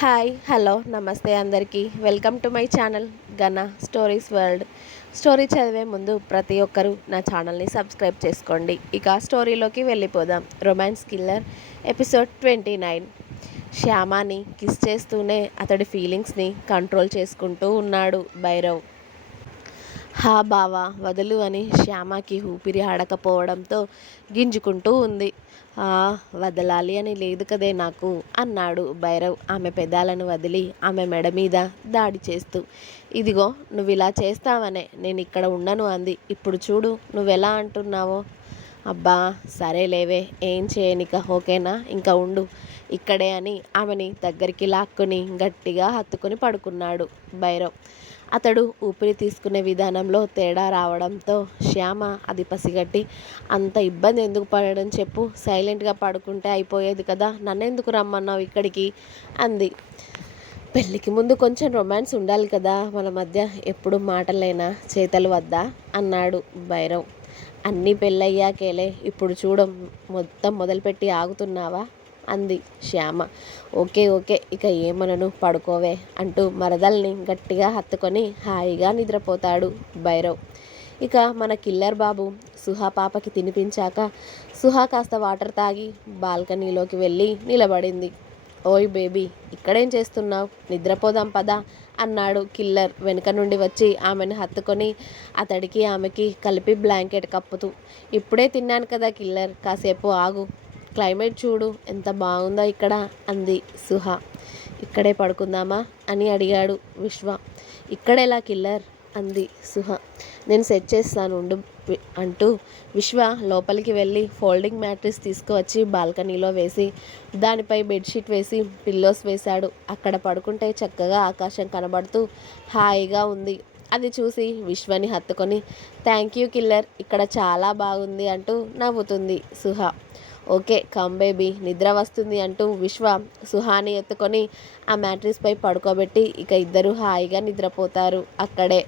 Hi hello నమస్తే అందరికీ welcome to my channel Gana stories world. Story చదివే ముందు ప్రతి ఒక్కరూ నా ఛానల్ని సబ్స్క్రైబ్ చేసుకోండి. ఇక స్టోరీలోకి వెళ్ళిపోదాం. Romance killer episode 29. శ్యామాని కిస్ చేస్తూనే అతడి ఫీలింగ్స్ని కంట్రోల్ చేసుకుంటూ ఉన్నాడు భైరవ్. హా బావా వదులు అని శ్యామకి ఊపిరి ఆడకపోవడంతో గింజుకుంటూ ఉంది. వదలాలి అని లేదు కదే నాకు అన్నాడు భైరవ్ ఆమె పెదాలను వదిలి ఆమె మెడ మీద దాడి చేస్తూ. ఇదిగో నువ్వు ఇలా చేస్తావనే నేను ఇక్కడ ఉండను అంది. ఇప్పుడు చూడు నువ్వెలా అంటున్నావో. అబ్బా సరేలేవే ఏం చేయనిక ఓకేనా ఇంకా ఉండు ఇక్కడే అని ఆమెని దగ్గరికి లాక్కుని గట్టిగా హత్తుకొని పడుకున్నాడు భైరవ్. అతడు ఊపిరి తీసుకునే విధానంలో తేడా రావడంతో శ్యామ అది పసిగట్టి, అంత ఇబ్బంది ఎందుకు పడడం చెప్పు, సైలెంట్గా పడుకుంటే అయిపోయేది కదా, నన్నెందుకు రమ్మన్నావు ఇక్కడికి అంది. పెళ్ళికి ముందు కొంచెం రొమాన్స్ ఉండాలి కదా మన మధ్య, ఎప్పుడు మాటలేనా చేతలు వద్దా అన్నాడు భైరవ్. అన్నీ పెళ్ళయ్యాకేలే, ఇప్పుడు చూడ మొత్తం మొదలుపెట్టి ఆగుతున్నావా అంది శ్యామ. ఓకే ఓకే ఇక ఏమనను పడుకోవే అంటూ మరదల్ని గట్టిగా హత్తుకొని హాయిగా నిద్రపోతాడు భైరవ్. ఇక మన కిల్లర్ బాబు సుహా పాపకి తినిపించాక సుహా కాస్త వాటర్ తాగి బాల్కనీలోకి వెళ్ళి నిలబడింది. ఓయ్ బేబీ ఇక్కడేం చేస్తున్నావు, నిద్రపోదాం పదా అన్నాడు కిల్లర్ వెనుక నుండి వచ్చి ఆమెను హత్తుకొని అతడికి ఆమెకి కలిపి బ్లాంకెట్ కప్పుతూ. ఇప్పుడే తిన్నాను కదా కిల్లర్, కాసేపు ఆగు, క్లైమేట్ చూడు ఎంత బాగుందో ఇక్కడ అంది సుహ. ఇక్కడే పడుకుందామా అని అడిగాడు విశ్వ. ఇక్కడెలా కిల్లర్ అంది సుహ. నేను సెట్ చేస్తాను ఉండు అంటూ విశ్వ లోపలికి వెళ్ళి ఫోల్డింగ్ మ్యాట్రిస్ తీసుకువచ్చి బాల్కనీలో వేసి దానిపై బెడ్షీట్ వేసి పిల్లోస్ వేశాడు. అక్కడ పడుకుంటే చక్కగా ఆకాశం కనబడుతూ హాయిగా ఉంది. అది చూసి విశ్వని హత్తుకొని థ్యాంక్ యూ కిల్లర్ ఇక్కడ చాలా బాగుంది అంటూ నవ్వుతుంది సుహ. ఓకే కమ్ బేబీ నిద్ర వస్తుంది అంటూ విశ్వ సుహాని ఎత్తుకొని ఆ మ్యాట్రిస్పై పడుకోబెట్టి ఇక ఇద్దరు హాయిగా నిద్రపోతారు అక్కడే.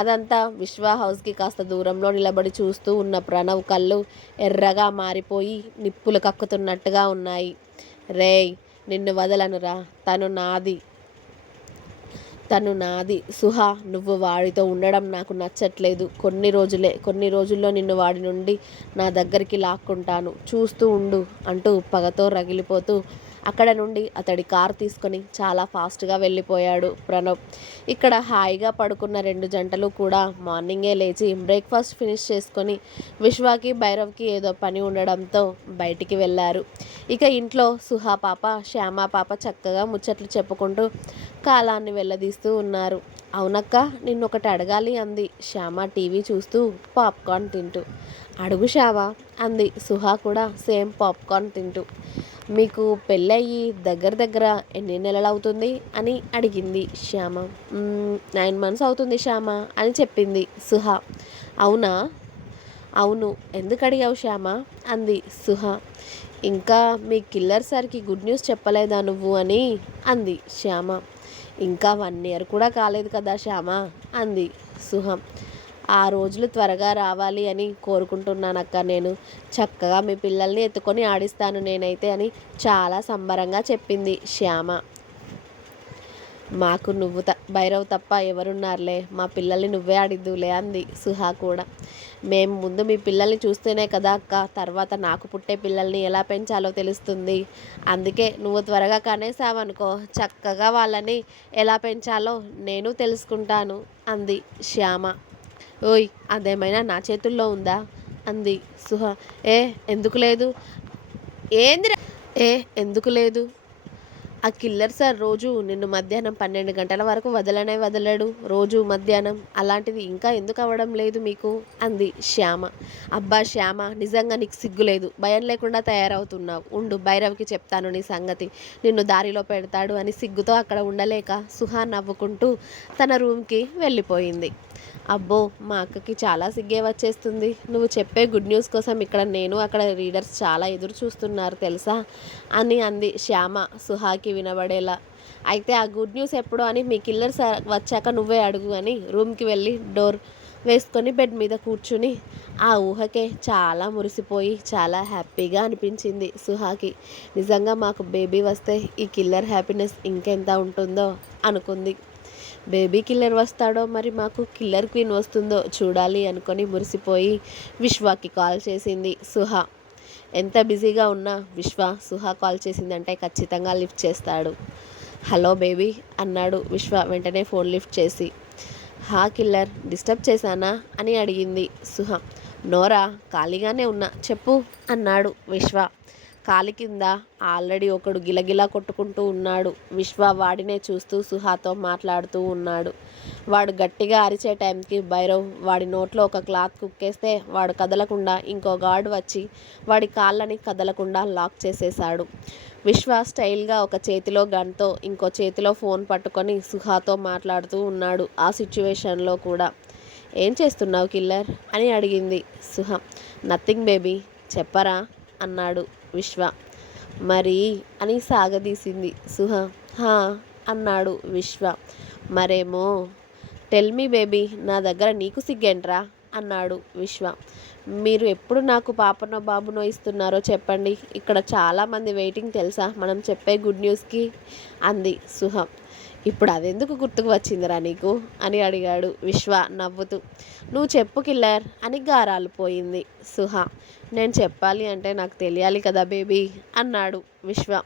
అదంతా విశ్వ హౌస్కి కాస్త దూరంలో నిలబడి చూస్తూ ఉన్న ప్రణవ్ కళ్ళు ఎర్రగా మారిపోయి నిప్పులు కక్కుతున్నట్టుగా ఉన్నాయి. రేయ్ నిన్ను వదలనురా, తను నాది సుహా, నువ్వు వాడితో ఉండడం నాకు నచ్చట్లేదు. కొన్ని రోజుల్లో నిన్ను వాడి నుండి నా దగ్గరికి లాక్కుంటాను, చూస్తూ ఉండు అంటూ పగతో రగిలిపోతూ అక్కడ నుండి అతడి కారు తీసుకొని చాలా ఫాస్ట్గా వెళ్ళిపోయాడు ప్రణవ్. ఇక్కడ హాయిగా పడుకున్న రెండు జంటలు కూడా మార్నింగే లేచి బ్రేక్ఫాస్ట్ ఫినిష్ చేసుకొని విశ్వాకి భైరవ్కి ఏదో పని ఉండడంతో బయటికి వెళ్ళారు. ఇక ఇంట్లో సుహా పాప శ్యామ పాప చక్కగా ముచ్చట్లు చెప్పుకుంటూ కాలాన్ని వెళ్ళదీస్తూ ఉన్నారు. అవునక్క నిన్నొకటి అడగాలి అంది శ్యామ టీవీ చూస్తూ పాప్కార్న్ తింటూ. అడుగు షావా అంది సుహా కూడా సేమ్ పాప్కార్న్ తింటూ. మీకు పెళ్ళయ్యి దగ్గర ఎన్ని నెలలు అవుతుంది అని అడిగింది శ్యామ. 9 months అవుతుంది శ్యామ అని చెప్పింది సుహ. అవునా, అవును ఎందుకు అడిగావు శ్యామ అంది సుహ. ఇంకా మీ కిల్లర్ సార్కి గుడ్ న్యూస్ చెప్పలేదా నువ్వు అని అంది శ్యామ. ఇంకా 1 year కూడా కాలేదు కదా శ్యామ అంది సుహ. ఆ రోజులు త్వరగా రావాలి అని కోరుకుంటున్నానక్క. నేను చక్కగా మీ పిల్లల్ని ఎత్తుకొని ఆడిస్తాను నేనైతే అని చాలా సంబరంగా చెప్పింది శ్యామ. మాకు నువ్వు భైరవ్ తప్ప ఎవరున్నారులే, మా పిల్లల్ని నువ్వే ఆడిద్దులే అంది సుహా కూడా. మేము ముందు మీ పిల్లల్ని చూస్తేనే కదా అక్క తర్వాత నాకు పుట్టే పిల్లల్ని ఎలా పెంచాలో తెలుస్తుంది. అందుకే నువ్వు త్వరగా కనేసావనుకో చక్కగా వాళ్ళని ఎలా పెంచాలో నేను తెలుసుకుంటాను అంది శ్యామ. ఓయ్ అదేమైనా నా చేతుల్లో ఉందా అంది సుహ. ఎందుకు లేదు ఎందుకు లేదు, ఆ కిల్లర్ సార్ రోజు నిన్ను మధ్యాహ్నం 12 గంటల వరకు వదలడు రోజు మధ్యాహ్నం, అలాంటిది ఇంకా ఎందుకు అవ్వడం లేదు మీకు అంది శ్యామ. అబ్బా శ్యామ నిజంగా నీకు సిగ్గులేదు, భయం లేకుండా తయారవుతున్నావు, ఉండు భైరవ్కి చెప్తాను నీ సంగతి, నిన్ను దారిలో పెడతాడు అని సిగ్గుతో అక్కడ ఉండలేక సుహా నవ్వుకుంటూ తన రూమ్కి వెళ్ళిపోయింది. అబ్బో మా అక్కకి చాలా సిగ్గే వచ్చేస్తుంది, నువ్వు చెప్పే గుడ్ న్యూస్ కోసం ఇక్కడ నేను అక్కడ రీడర్స్ చాలా ఎదురు చూస్తున్నారు తెలుసా అని అంది శ్యామ సుహాకి వినబడేలా. అయితే ఆ గుడ్ న్యూస్ ఎప్పుడు అని మీ కిల్లర్ వచ్చాక నువ్వే అడుగు అని రూమ్కి వెళ్ళి డోర్ వేసుకొని బెడ్ మీద కూర్చుని ఆ ఊహకే చాలా మురిసిపోయి చాలా హ్యాపీగా అనిపించింది సుహాకి. నిజంగా మాకు బేబీ వస్తే ఈ కిల్లర్ హ్యాపీనెస్ ఇంకెంత ఉంటుందో అనుకుంది. బేబీ కిల్లర్ వస్తాడో మరి మాకు కిల్లర్ క్వీన్ వస్తుందో చూడాలి అనుకొని మురిసిపోయి విశ్వాకి కాల్ చేసింది సుహా. ఎంత బిజీగా ఉన్నా సుహా కాల్ చేసిందంటే ఖచ్చితంగా లిఫ్ట్ చేస్తాడు. హలో బేబీ అన్నాడు విశ్వ వెంటనే ఫోన్ లిఫ్ట్ చేసి. హా కిల్లర్, డిస్టర్బ్ చేశానా అని అడిగింది సుహ. నోరా, ఖాళీగానే ఉన్నా, చెప్పు అన్నాడు విశ్వ. కాలి కింద ఆల్రెడీ ఒకడు గిలగిలా కొట్టుకుంటూ ఉన్నాడు. విశ్వ వాడినే చూస్తూ సుహాతో మాట్లాడుతూ ఉన్నాడు. వాడు గట్టిగా అరిచే టైంకి భైరవ్ వాడి నోట్లో ఒక క్లాత్ కుక్కేస్తే వాడు కదలకుండా ఇంకో గార్డ్ వచ్చి వాడి కాళ్ళని కదలకుండా లాక్ చేసేశాడు. విశ్వ స్టైల్గా ఒక చేతిలో గన్తో ఇంకో చేతిలో ఫోన్ పట్టుకొని సుహాతో మాట్లాడుతూ ఉన్నాడు. ఆ సిచ్యువేషన్లో కూడా. ఏం చేస్తున్నావు కిల్లర్ అని అడిగింది సుహ. నథింగ్ బేబీ, చెప్పరా అన్నాడు విశ్వ. మరి అని సాగదీసింది సుహ. హా అన్నాడు విశ్వ. మరేమో టెల్ మీ బేబీ, నా దగ్గర నీకు సిగ్గేంట్రా అన్నాడు విశ్వ. మీరు ఎప్పుడు నాకు పాపనో బాబునో ఇస్తున్నారో చెప్పండి, ఇక్కడ చాలామంది వెయిటింగ్ తెలుసా మనం చెప్పే గుడ్ న్యూస్కి అంది సుహ. ఇప్పుడు అదెందుకు గుర్తుకు వచ్చిందిరా నీకు అని అడిగాడు విశ్వ నవ్వుతూ. నువ్వు చెప్పు కిల్లర్ అని గారాలు పోయింది సుహ. నేను చెప్పాలి అంటే నాకు తెలియాలి కదా బేబీ అన్నాడు విశ్వ.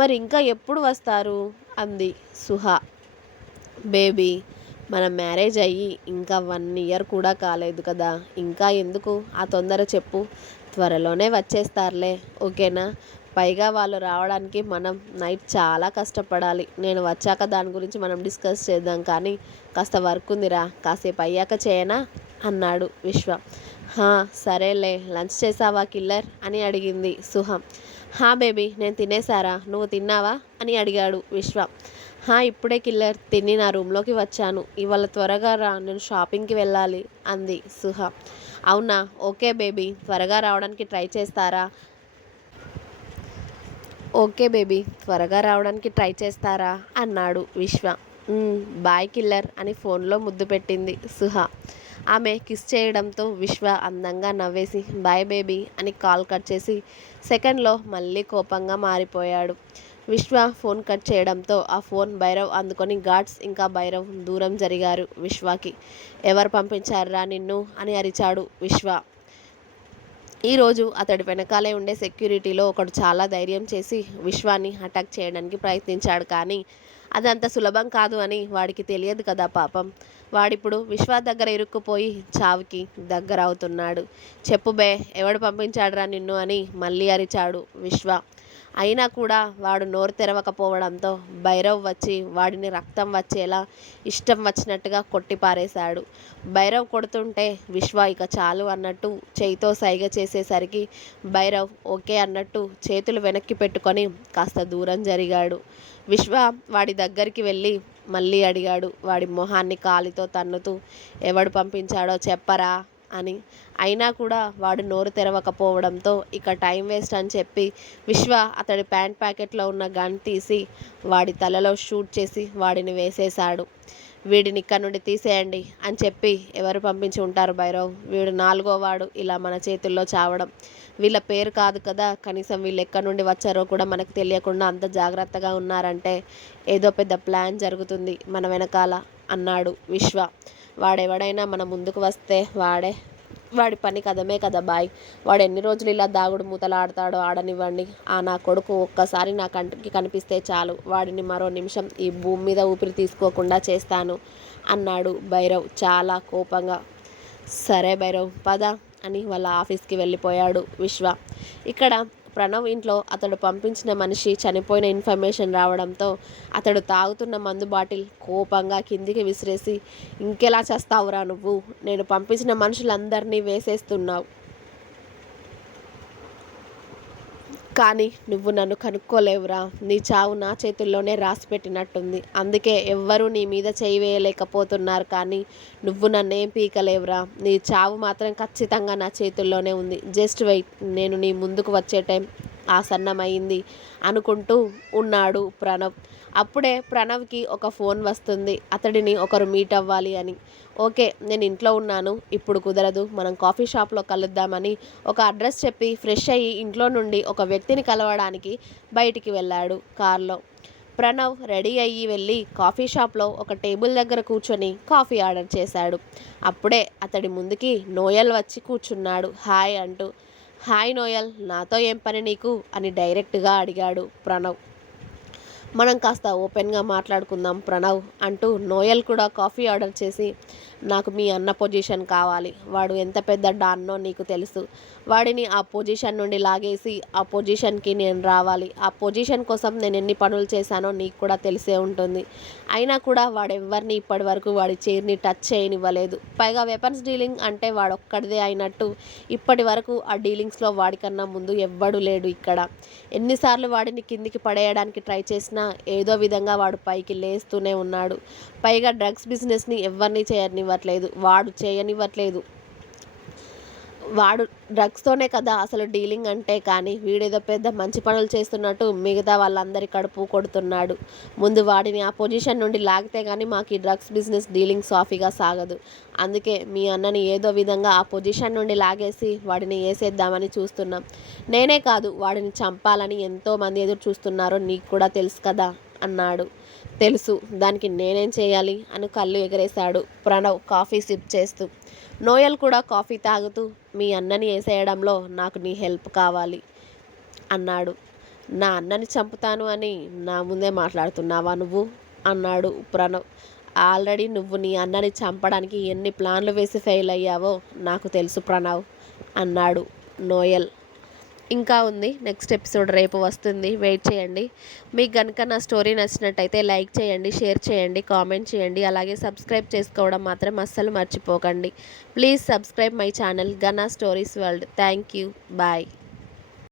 మరి ఇంకా ఎప్పుడు వస్తారు అంది సుహ. బేబీ, మన మ్యారేజ్ అయ్యి ఇంకా 1 ఇయర్ కూడా కాలేదు కదా, ఇంకా ఎందుకు ఆ తొందర చెప్పు. త్వరలోనే వచ్చేస్తారులే, ఓకేనా. పైగా వాళ్ళు రావడానికి మనం నైట్ చాలా కష్టపడాలి. నేను వచ్చాక దాని గురించి మనం డిస్కస్ చేద్దాం, కానీ కాస్త వర్క్ ఉందిరా, కాసేపు అయ్యాక చేయనా అన్నాడు విశ్వ. హా సరేలే, లంచ్ చేసావా కిల్లర్ అని అడిగింది సుహ. హా బేబీ, నేను తినేసారా, నువ్వు తిన్నావా అని అడిగాడు విశ్వ. హా ఇప్పుడే కిల్లర్ తిని నా రూమ్లోకి వచ్చాను. ఇవాళ త్వరగా రా, నేను షాపింగ్కి వెళ్ళాలి అంది సుహ. అవునా, ఓకే బేబీ, త్వరగా రావడానికి ట్రై చేస్తారా ఓకే బేబీ, త్వరగా రావడానికి ట్రై చేస్తారా అన్నాడు విశ్వ. బాయ్ కిల్లర్ అని ఫోన్లో ముద్దు పెట్టింది సుహ. ఆమె కిస్ చేయడంతో విశ్వ అందంగా నవ్వేసి బాయ్ బేబీ అని కాల్ కట్ చేసి సెకండ్లో మళ్ళీ కోపంగా మారిపోయాడు. విశ్వ ఫోన్ కట్ చేయడంతో ఆ ఫోన్ భైరవ్ అందుకొని గార్డ్స్ ఇంకా భైరవ్ దూరం జరిగారు విశ్వకి. ఎవరు పంపించారా నిన్ను అని అరిచాడు విశ్వ. ఈరోజు అతడి వెనకాలే ఉండే సెక్యూరిటీలో ఒకడు చాలా ధైర్యం చేసి విశ్వాన్ని అటాక్ చేయడానికి ప్రయత్నించాడు, కానీ అదంత సులభం కాదు అని వాడికి తెలియదు కదా పాపం. వాడిప్పుడు విశ్వ దగ్గర ఇరుక్కుపోయి చావుకి దగ్గర అవుతున్నాడు. చెప్పు బే, ఎవడు పంపించాడురా నిన్ను అని మళ్ళీ అరిచాడు విశ్వ. అయినా కూడా వాడు నోరు తెరవకపోవడంతో భైరవ్ వచ్చి వాడిని రక్తం వచ్చేలా ఇష్టం వచ్చినట్టుగా కొట్టి పారేశాడు. భైరవ్ కొడుతుంటే విశ్వ ఇక చాలు అన్నట్టు చేయితో సైగ చేసేసరికి భైరవ్ ఓకే అన్నట్టు చేతులు వెనక్కి పెట్టుకొని కాస్త దూరం జరిగాడు. విశ్వ వాడి దగ్గరికి వెళ్ళి మళ్ళీ అడిగాడు, వాడి మొహాన్ని కాలితో తన్నుతూ, ఎవడు పంపించాడో చెప్పరా అని. అయినా కూడా వాడు నోరు తెరవకపోవడంతో ఇక టైం వేస్ట్ అని చెప్పి విశ్వ అతడి ప్యాంట్ ప్యాకెట్లో ఉన్న గన్ తీసి వాడి తలలో షూట్ చేసి వాడిని వేసేశాడు. వీడిని ఇక్కడ నుండి తీసేయండి అని చెప్పి ఎవరు పంపించి ఉంటారు భైరవ్, వీడు 4వ వాడు ఇలా మన చేతుల్లో చావడం. వీళ్ళ పేరు కాదు కదా, కనీసం వీళ్ళు ఎక్కడి నుండి వచ్చారో కూడా మనకు తెలియకుండా అంత జాగ్రత్తగా ఉన్నారంటే ఏదో పెద్ద ప్లాన్ జరుగుతుంది మన వెనకాల అన్నాడు విశ్వ. వాడెవడైనా మన ముందుకు వస్తే వాడి పని కదమే కదా బాయ్. వాడు ఎన్ని రోజులు ఇలా దాగుడు మూతలు ఆడతాడో ఆడనివ్వండి. నా కొడుకు ఒక్కసారి నా కంటికి కనిపిస్తే చాలు, వాడిని మరో నిమిషం ఈ భూమి మీద ఊపిరి తీసుకోకుండా చేస్తాను అన్నాడు భైరవ్ చాలా కోపంగా. సరే భైరవ్ పద అని వాళ్ళ ఆఫీస్కి వెళ్ళిపోయాడు విశ్వ. ఇక్కడ ప్రణవ్ ఇంట్లో అతడు పంపించిన మనిషి చనిపోయిన ఇన్ఫర్మేషన్ రావడంతో అతడు తాగుతున్న మందు బాటిల్ కోపంగా కిందికి విసిరేసి, ఇంకెలా చేస్తావురా నువ్వు, నేను పంపించిన మనుషులందరినీ వేసేస్తున్నావు, కానీ నువ్వు నన్ను కనుక్కోలేవురా. నీ చావు నా చేతుల్లోనే రాసి పెట్టినట్టుంది, అందుకే ఎవ్వరూ నీ మీద చేయి వేయలేకపోతున్నారు, కానీ నువ్వు నన్నేం పీకలేవురా. నీ చావు మాత్రం ఖచ్చితంగా నా చేతుల్లోనే ఉంది. జస్ట్ వెయిట్, నేను నీ ముందుకు వచ్చే టైం ఆసన్నమైంది అనుకుంటూ ఉన్నాడు ప్రణవ్. అప్పుడే ప్రణవ్కి ఒక ఫోన్ వస్తుంది, అతడిని ఒకరు మీట్ అవ్వాలి అని. ఓకే, నేను ఇంట్లో ఉన్నాను, ఇప్పుడు కుదరదు, మనం కాఫీ షాప్లో కలుద్దామని ఒక అడ్రస్ చెప్పి ఫ్రెష్ అయ్యి ఇంట్లో నుండి ఒక వ్యక్తిని కలవడానికి బయటికి వెళ్ళాడు కార్లో. ప్రణవ్ రెడీ అయ్యి వెళ్ళి కాఫీ షాప్లో ఒక టేబుల్ దగ్గర కూర్చొని కాఫీ ఆర్డర్ చేశాడు. అప్పుడే అతడి ముందుకి నోయల్ వచ్చి కూర్చున్నాడు హాయ్ అంటూ. హాయ్ నోయల్, నాతో ఏం పని నీకు అని డైరెక్ట్గా అడిగాడు ప్రణవ్. మనం కాస్త ఓపెన్గా మాట్లాడుకుందాం ప్రణవ్ అంటూ నోయల్ కూడా కాఫీ ఆర్డర్ చేసి, నాకు మీ అన్న పొజిషన్ కావాలి, వాడు ఎంత పెద్ద డాన్నో నీకు తెలుసు, వాడిని ఆ పొజిషన్ నుండి లాగేసి ఆ పొజిషన్కి నేను రావాలి, ఆ పొజిషన్ కోసం నేను ఎన్ని పనులు చేశానో నీకు కూడా తెలిసే ఉంటుంది. అయినా కూడా వాడెవ్వరిని ఇప్పటి వరకు వాడి చైర్ని టచ్ చేయనివ్వలేదు. పైగా వెపన్స్ డీలింగ్ అంటే వాడొక్కడిదే అయినట్టు ఇప్పటి వరకు ఆ డీలింగ్స్లో వాడికన్నా ముందు ఎవ్వడు లేడు ఇక్కడ. ఎన్నిసార్లు వాడిని కిందికి పడేయడానికి ట్రై చేసినా ఏదో విధంగా వాడు పైకి లేస్తూనే ఉన్నాడు. పైగా డ్రగ్స్ బిజినెస్ని ఎవరిని చేయనివ్వట్లేదు, వాడు చేయనివ్వట్లేదు. వాడు డ్రగ్స్తోనే కదా అసలు డీలింగ్ అంటే, కానీ వీడేదో పెద్ద మంచి పనులు చేస్తున్నట్టు మిగతా వాళ్ళందరి కడుపు కొడుతున్నాడు. ముందు వాడిని ఆ పొజిషన్ నుండి లాగితే కానీ మాకు ఈ డ్రగ్స్ బిజినెస్ డీలింగ్ సాఫీగా సాగదు. అందుకే మీ అన్నని ఏదో విధంగా ఆ పొజిషన్ నుండి లాగేసి వాడిని వేసేద్దామని చూస్తున్నాం. నేనే కాదు, వాడిని చంపాలని ఎంతోమంది ఎదురు చూస్తున్నారో నీకు కూడా తెలుసు కదా అన్నాడు. తెలుసు, దానికి నేనేం చేయాలి అని కళ్ళు ఎగరేశాడు ప్రణవ్ కాఫీ సిప్ చేస్తూ. నోయల్ కూడా కాఫీ తాగుతూ, మీ అన్నని వేసేయడంలో నాకు నీ హెల్ప్ కావాలి అన్నాడు. నా అన్నని చంపుతాను అని నా ముందే మాట్లాడుతున్నావా నువ్వు అన్నాడు ప్రణవ్. ఆల్రెడీ నువ్వు నీ అన్నని చంపడానికి ఎన్ని ప్లాన్లు వేసి ఫెయిల్ అయ్యావో నాకు తెలుసు ప్రణవ్ అన్నాడు నోయల్. ఇంకా ఉంది, నెక్స్ట్ ఎపిసోడ్ రేపు వస్తుంది, వెయిట్ చేయండి. మీకు కనుక నా స్టోరీ నచ్చినట్టయితే లైక్ చేయండి, షేర్ చేయండి, కామెంట్ చేయండి, అలాగే సబ్స్క్రైబ్ చేసుకోవడం మాత్రం అస్సలు మర్చిపోకండి. Please subscribe my channel Gana stories world. Thank you, bye.